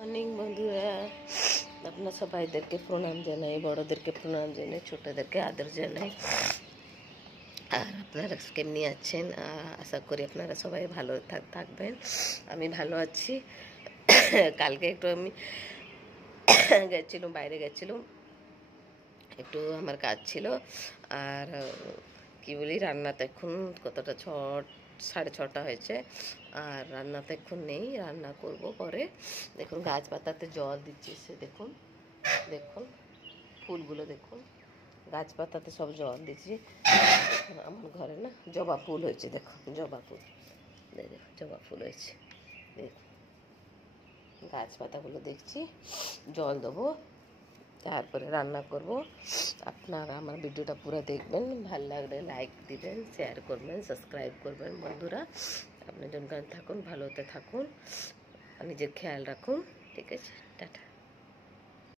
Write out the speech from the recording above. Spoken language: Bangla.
মর্নিং বন্ধুরা, আপনার সবাইদেরকে প্রণাম জানাই, বড়দেরকে প্রণাম জানাই, ছোটদেরকে আদর জানাই। আর আপনারা কেমনি আছেন? আশা করি আপনারা সবাই ভালো থাকবেন। আমি ভালো আছি। কালকে একটু আমি গেছিলাম, বাইরে গেছিলাম, একটু আমার কাজ ছিল। আর কি বলি, রান্নাতে এখন কতটা 6:30 হয়েছে, আর রান্নাতে এখন নেই, রান্না করব পরে। দেখুন গাছ পাতাতে জল দিচ্ছি, সে দেখুন, দেখুন ফুলগুলো দেখুন, গাছ পাতাতে সব জল দিচ্ছি। আমার ঘরে না জবা ফুল হয়েছে, দেখুন জবা ফুল, দেখুন জবা ফুল হয়েছে, দেখুন গাছ পাতাগুলো দেখছি, জল দেবো, তারপরে রান্না করব। আপনারা আমার ভিডিওটা পুরো দেখবেন, ভালো লাগলে লাইক দিবেন, শেয়ার করবেন, সাবস্ক্রাইব করবেন। বন্ধুরা আপনার জন্য থাকুন, ভালোতে থাকুন, নিজের খেয়াল রাখুন, ঠিক আছে, টাটা।